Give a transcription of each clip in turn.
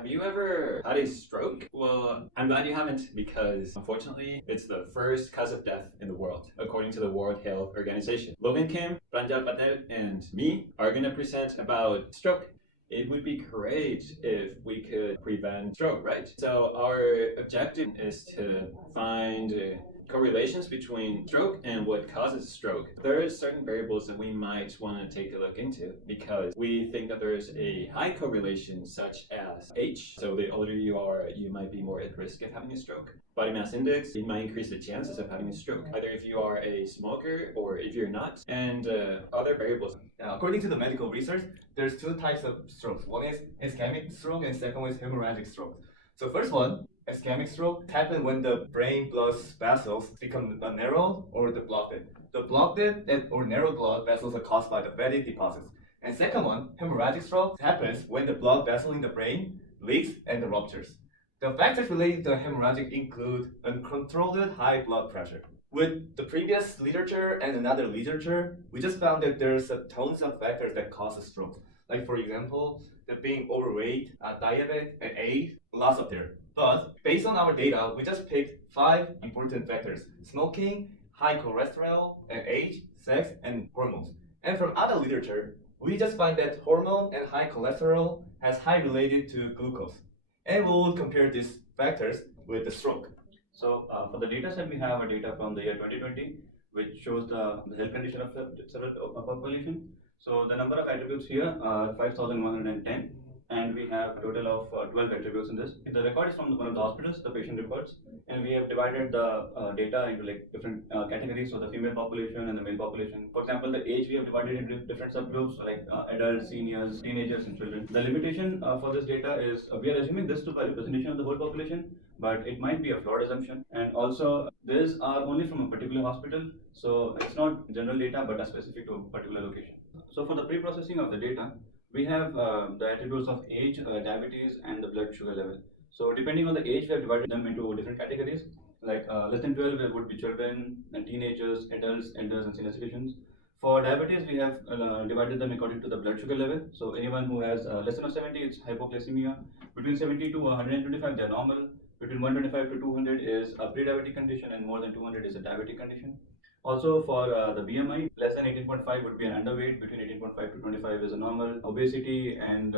Have you ever had a stroke? Well, I'm glad you haven't because unfortunately, it's the first cause of death in the world, according to the World Health Organization. Logan Kim, Pranjal Patel, and me are going to present about stroke. It would be great if we could prevent stroke, right? So our objective is to find correlations between stroke and what causes stroke. There are certain variables that we might want to take a look into because we think that there's a high correlation such as age. So the older you are, you might be more at risk of having a stroke. Body mass index, it might increase the chances of having a stroke, either if you are a smoker or if you're not, and other variables. According to the medical research, there's two types of strokes. One is ischemic stroke and second one is hemorrhagic stroke. So first one, ischemic stroke, happens when the brain blood vessels become narrow or blocked. The blocked or narrow blood vessels are caused by the fatty deposits. And second one, hemorrhagic stroke, happens when the blood vessel in the brain leaks and ruptures. The factors related to hemorrhagic include uncontrolled high blood pressure. With the previous literature and another literature, we just found that there's tons of factors that cause a stroke. Like for example, the being overweight, diabetes, and age, lots of there. But based on our data, we just picked 5 important factors: smoking, high cholesterol, and age, sex, and hormones. And from other literature, we just find that hormone and high cholesterol has high related to glucose. And we'll compare these factors with the stroke. So for the data set, we have a data from the year 2020, which shows the health condition of the population. So the number of attributes here are 5,110, and we have a total of 12 attributes in this. The record is from one of the hospitals, the patient records, and we have divided the data into like different categories, so the female population and the male population. For example, the age we have divided into different subgroups, like adults, seniors, teenagers, and children. The limitation for this data is we are assuming this to be a representation of the whole population, but it might be a flawed assumption. And also, these are only from a particular hospital, so it's not general data, but specific to a particular location. So for the pre-processing of the data, we have the attributes of age, diabetes, and the blood sugar level. So depending on the age, we have divided them into different categories. Like less than 12 would be children, and teenagers, adults, elders, and senior citizens. For diabetes, we have divided them according to the blood sugar level. So anyone who has less than 70, it's hypoglycemia. Between 70 to 125, they're normal. Between 125 to 200 is a pre-diabetic condition, and more than 200 is a diabetic condition. Also for the BMI, less than 18.5 would be an underweight, between 18.5 to 25 is a normal, obesity, and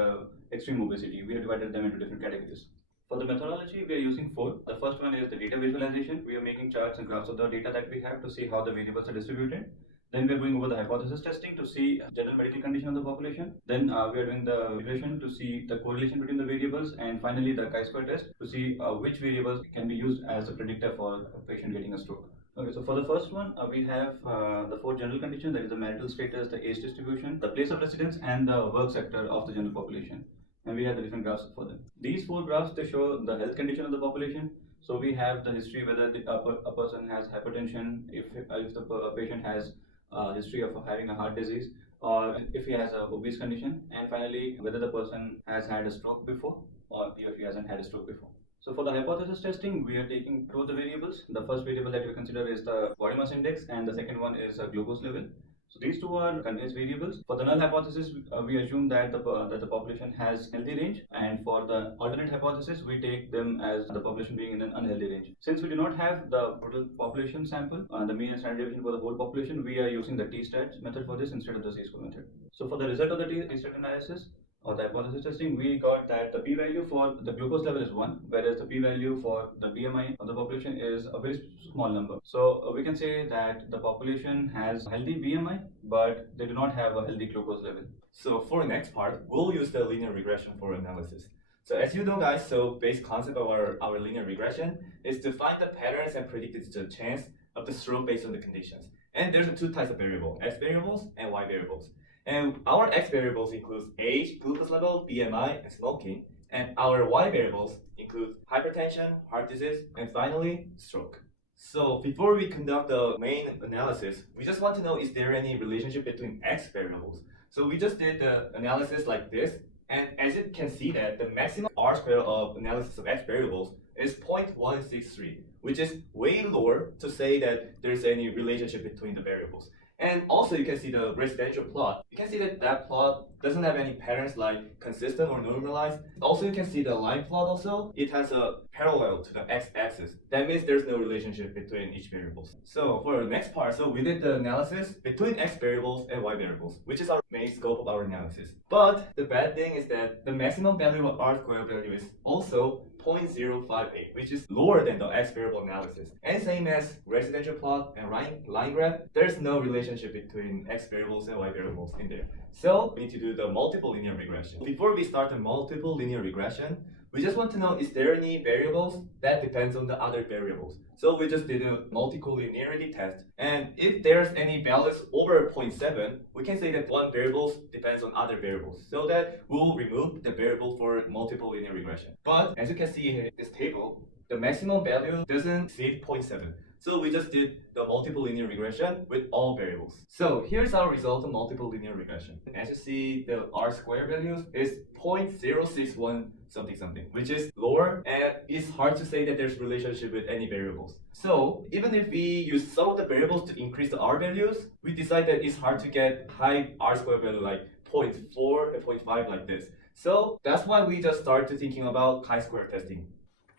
extreme obesity. We have divided them into different categories. For the methodology, we are using 4. The first one is the data visualization. We are making charts and graphs of the data that we have to see how the variables are distributed. Then we are going over the hypothesis testing to see general medical condition of the population. Then we are doing the regression to see the correlation between the variables, and finally the chi-square test to see which variables can be used as a predictor for a patient getting a stroke. Okay, so for the first one, we have the 4 general conditions, that is the marital status, the age distribution, the place of residence, and the work sector of the general population. And we have the different graphs for them. These 4 graphs, they show the health condition of the population. So we have the history, whether a person has hypertension, if the patient has a history of having a heart disease, or if he has a obese condition, and finally whether the person has had a stroke before or if he hasn't had a stroke before. So for the hypothesis testing, we are taking 2 of the variables. The first variable that we consider is the body mass index, and the second one is glucose level. So these 2 are continuous variables. For the null hypothesis, we assume that the population has healthy range, and for the alternate hypothesis, we take them as the population being in an unhealthy range. Since we do not have the total population sample, the mean and standard deviation for the whole population, we are using the t-stat method for this instead of the z-score method. So for the result of the t-stat analysis, or the hypothesis testing, we got that the p-value for the glucose level is 1, whereas the p-value for the BMI of the population is a very small number. So we can say that the population has healthy BMI, but they do not have a healthy glucose level. So for the next part, we'll use the linear regression for analysis. So as you know guys, so basic concept of our linear regression is to find the patterns and predict the chance of the stroke based on the conditions. And there's 2 types of variables, x variables and y variables. And our x variables include age, glucose level, BMI, and smoking. And our y variables include hypertension, heart disease, and finally, stroke. So before we conduct the main analysis, we just want to know, is there any relationship between x variables? So we just did the analysis like this. And as you can see that the maximum R square of analysis of x variables is 0.163, which is way lower to say that there's any relationship between the variables. And also you can see the residential plot. You can see that that plot doesn't have any patterns like consistent or normalized. Also you can see the line plot also. It has a parallel to the x-axis. That means there's no relationship between each variables. So for the next part, so we did the analysis between x variables and y variables, which is our main scope of our analysis. But the bad thing is that the maximum value of r square value is also 0.058, which is lower than the x variable analysis. And same as residential plot and line graph, there's no relationship between x variables and y variables in there. So we need to do the multiple linear regression. Before we start the multiple linear regression, we just want to know, is there any variables that depends on the other variables? So we just did a multicollinearity test. And if there's any values over 0.7, we can say that one variable depends on other variables. So that we'll remove the variable for multiple linear regression. But as you can see in this table, the maximum value doesn't exceed 0.7. So we just did the multiple linear regression with all variables. So here's our result of multiple linear regression. As you see, the r square values is 0.061 something, which is lower, and it's hard to say that there's relationship with any variables. So even if we use some of the variables to increase the r values, we decide that it's hard to get high r square value like 0.4 and 0.5 like this. So that's why we just started thinking about chi-square testing.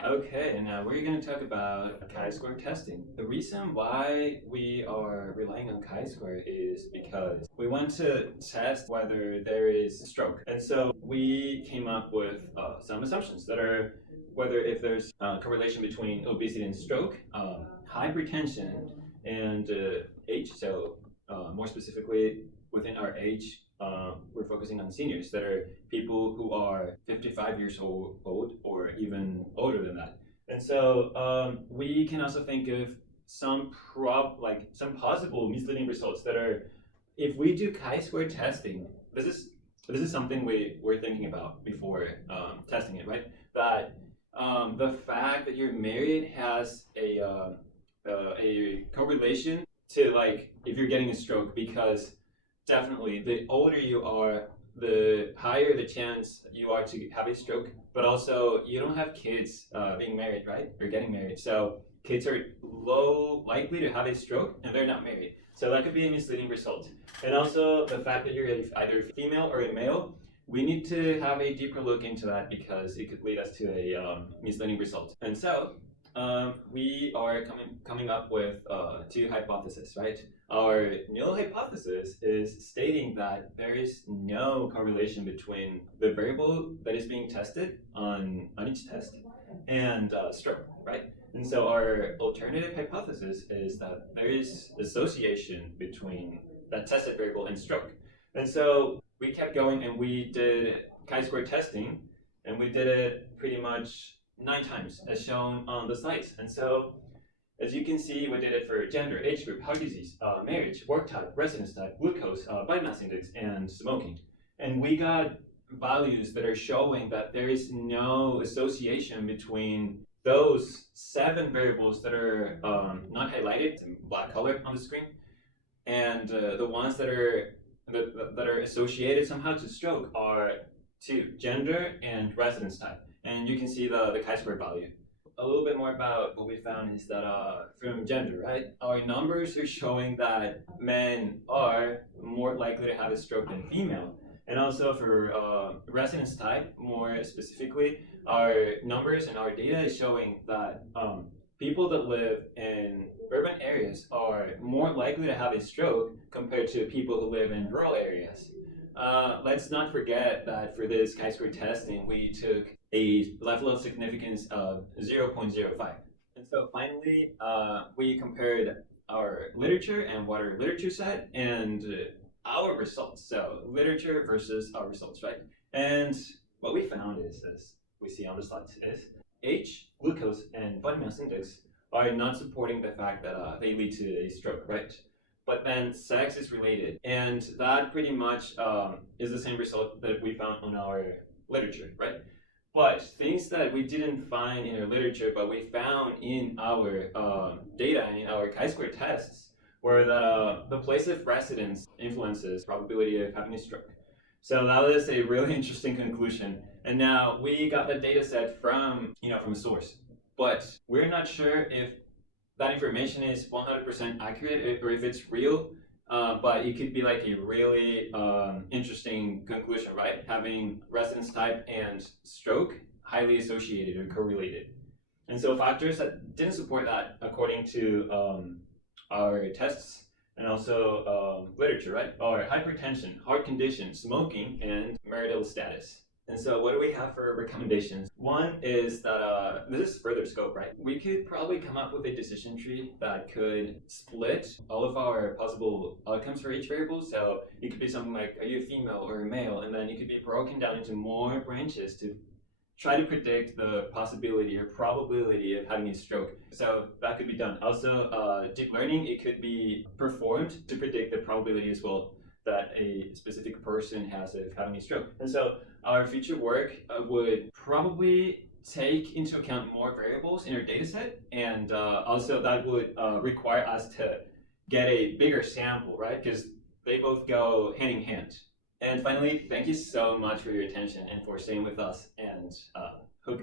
Okay, and now we're going to talk about chi-square testing. The reason why we are relying on chi-square is because we want to test whether there is stroke. And so we came up with some assumptions that are whether if there's a correlation between obesity and stroke, hypertension, and age. So more specifically, within our age, we're focusing on seniors that are people who are 55 years old or even older than that. And so we can also think of some possible misleading results that are, if we do chi-square testing, this is something we're thinking about before testing it, right? That the fact that you're married has a correlation to like if you're getting a stroke, because definitely the older you are, the higher the chance you are to have a stroke. But also you don't have kids being married, right? Or getting married. So kids are low likely to have a stroke and they're not married. So that could be a misleading result. And also the fact that you're either female or a male, we need to have a deeper look into that because it could lead us to a misleading result. And so we are coming up with two hypotheses, right? Our null hypothesis is stating that there is no correlation between the variable that is being tested on each test and stroke, right? And so our alternative hypothesis is that there is association between that tested variable and stroke. And so we kept going and we did chi-square testing, and we did it pretty much 9 times as shown on the slides. And so as you can see, we did it for gender, age group, heart disease, marriage, work type, residence type, glucose, body mass index, and smoking. And we got values that are showing that there is no association between those 7 variables that are not highlighted in black color on the screen, and the ones that are associated somehow to stroke are 2, gender and residence type. And you can see the chi-square value. A little bit more about what we found is that from gender, right? Our numbers are showing that men are more likely to have a stroke than female. And also for residence type, more specifically, our numbers and our data is showing that people that live in urban areas are more likely to have a stroke compared to people who live in rural areas. Let's not forget that for this chi-square testing, we took a level of significance of 0.05. And so finally, we compared our literature and what our literature said and our results. So literature versus our results, right? And what we found is, as we see on the slides, is age, glucose, and body mass index are not supporting the fact that they lead to a stroke, right? But then sex is related, and that pretty much is the same result that we found on our literature, right? But things that we didn't find in our literature, but we found in our data and in our chi-square tests, were that the place of residence influences probability of having a stroke. So that was a really interesting conclusion. And now we got the data set from a source, but we're not sure if that information is 100% accurate or if it's real. but it could be like a really interesting conclusion, right? Having residence type and stroke highly associated or correlated. And so factors that didn't support that, according to our tests and also literature, right, are hypertension, heart condition, smoking, and marital status. And so what do we have for recommendations? One is that, this is further scope, right? We could probably come up with a decision tree that could split all of our possible outcomes for each variable. So it could be something like, are you a female or a male? And then it could be broken down into more branches to try to predict the possibility or probability of having a stroke. So that could be done. Also, deep learning, it could be performed to predict the probability as well that a specific person has of having a stroke. And so our future work would probably take into account more variables in our data set, and also that would require us to get a bigger sample, right? Because they both go hand in hand. And finally, thank you so much for your attention and for staying with us, and hope